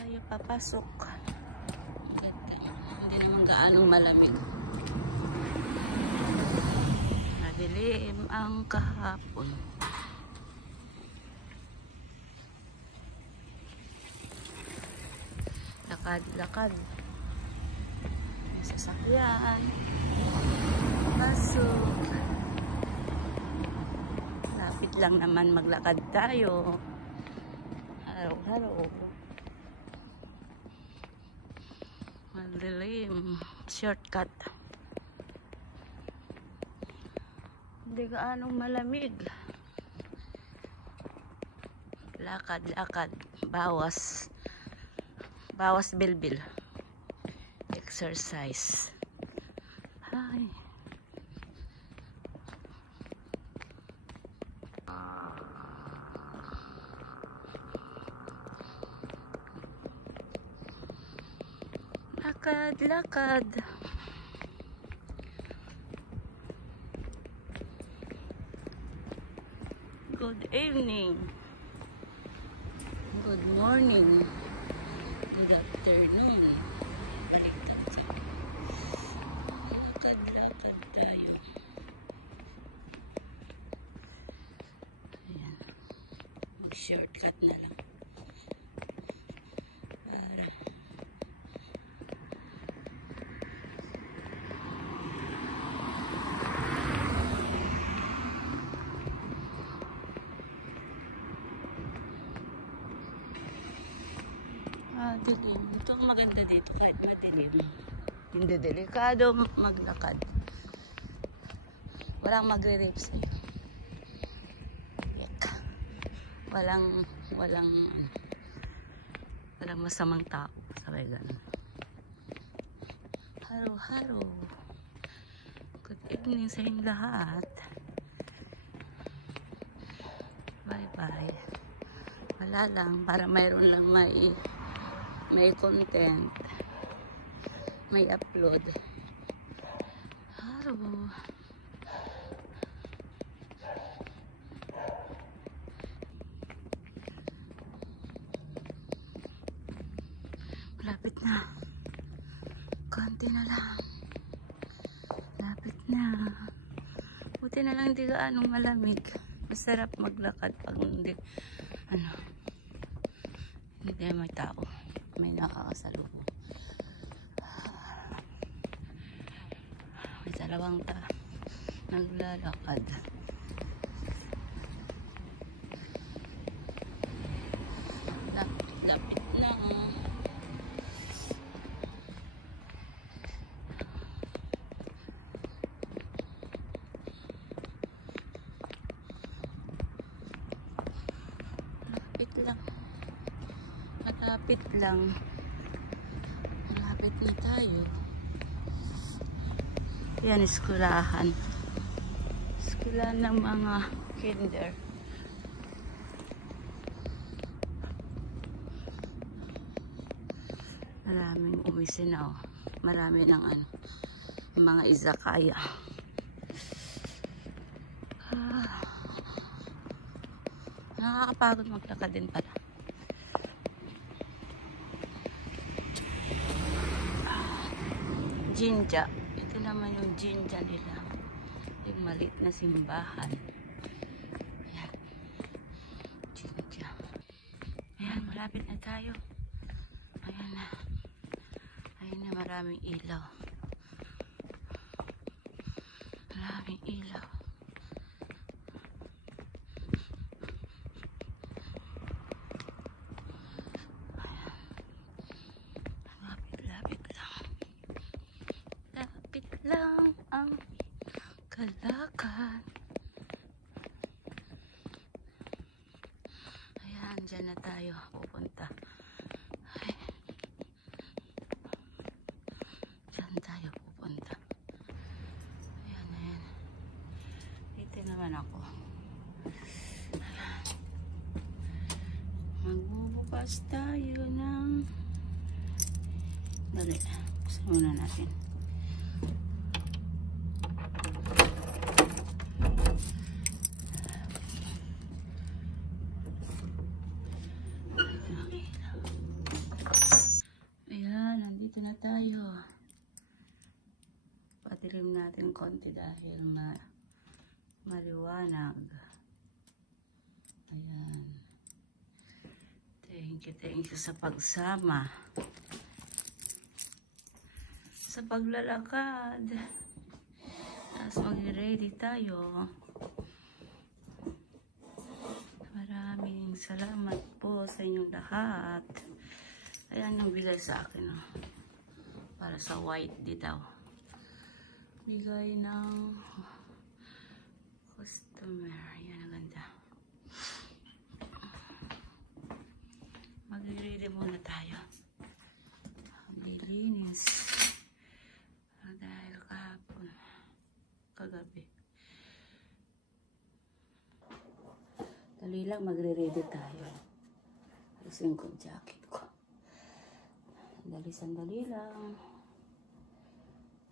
tayo papasok. Ganda. Hindi naman gaanong malamig. Madilim ang kahapon. Lakad-lakad. May sasakyan. Pasok. Lapit lang naman maglakad tayo. Haro-haro. Madilim. Shortcut. Hindi gaanong malamig. Lakad-lakad. Bawas bilbil. Exercise. Hi. Lakad-lakad. Good evening. Good morning. Good afternoon. Baliktad sa. Lakad-lakad tayo. Ayan. Mag-shortcut na lang. Para dilim. Ito ang maganda dito kahit madilim. Hindi delikado maglakad. Walang magre-rape sa'yo. Walang masamang tao. Sabay ganun. Haro-haro. Good evening sa inyong lahat. Bye-bye. Wala lang. Para mayroon lang may content, may upload. Haro. Malapit na. Konti na lang. Lapit na. Buti na lang di gaanong malamig. Masarap maglakad pag hindi hindi may tao. May nakakasalubong. May dalawang naglalakad. Lapit na. Lapit lang. Malapit lang. Malapit na tayo. Yan, eskulahan. Eskulahan ng mga kinder. Maraming umisinaw. Marami ng mga izakaya. Nakakapagod maglakad din pala. Jinja. Ito naman yung jinja nila. Yung maliit na simbahan. Ayan. Jinja. Ayan, malapit na tayo. Ayan na. Ayan na, maraming ilaw. Maraming ilaw. Lang ang kalakad. Ayan, dyan na tayo pupunta. Ay. Dyan tayo pupunta. Ayan, ayan. Dito naman ako. Ayan. Magbubukas tayo ng dali. Buksan muna natin. dilim natin konti dahil maliwanag. Ayan. Thank you sa pagsama. Sa paglalakad. Tapos mag-ready tayo. Maraming salamat po sa inyong lahat. Ayan yung bigay sa akin. Oh. Para sa white di daw. Bigay ng customer. Ayan, ang ganda. Mag-ready muna tayo. Maglilinis. Dahil kahapon. Kagabi. Dali lang, magre-ready tayo. Alisin ko yung jacket ko. Sandali lang.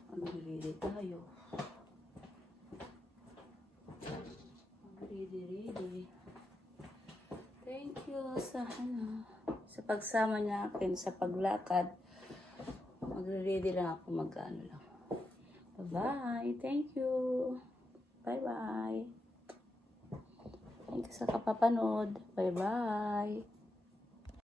Magre-ready tayo. Magre-ready. Thank you sa pagsama niya akin sa paglakad. Magre-ready lang ako, mag-ano lang. Bye-bye. Thank you. Bye-bye. Thank you sa kapapanood. Bye-bye.